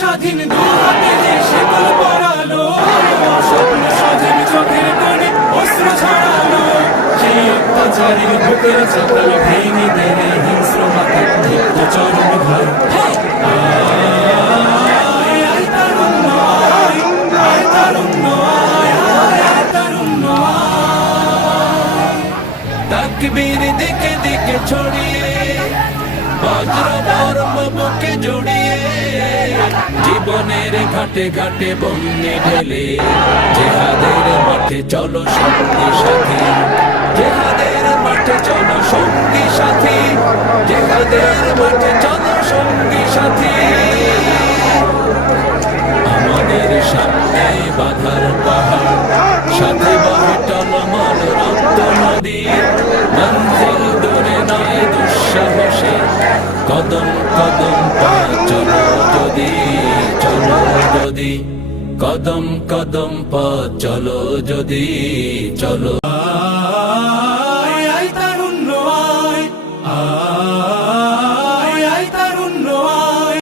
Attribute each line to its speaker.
Speaker 1: স্বাধীন দু হাতে যে সকল পড়ালো স্বপ্ন স্বাধীন চোখের কোণে অস্ত্র ছড়ালো। সেই অত্যাচারের বুকের সকল ভেঙে দেবে হিংস্র মাথা ক্ষিপ্ত চরম ঘর তকবীর দেখে দেখে ছড়িয়ে, বজ্র ধর্ম বুকে জড়িয়ে জীবনের ঘাটে ঘাটে বন্যে ঢেলে। জেহাদের মাঠে চলো সঙ্গী সাথী। জেহাদের মাঠে চলো সঙ্গী সাথী। জেহাদের মাঠে চলো সঙ্গী সাথী। আমাদের সামনে বাধার পাহাড়। সাথে বহে টলমল রক্ত নদী। মঞ্জিল দূরে নয় দুঃসাহসে। কদম কদম পা চলো যদি চলো যদি কদম কদম পা চলো যদি চলো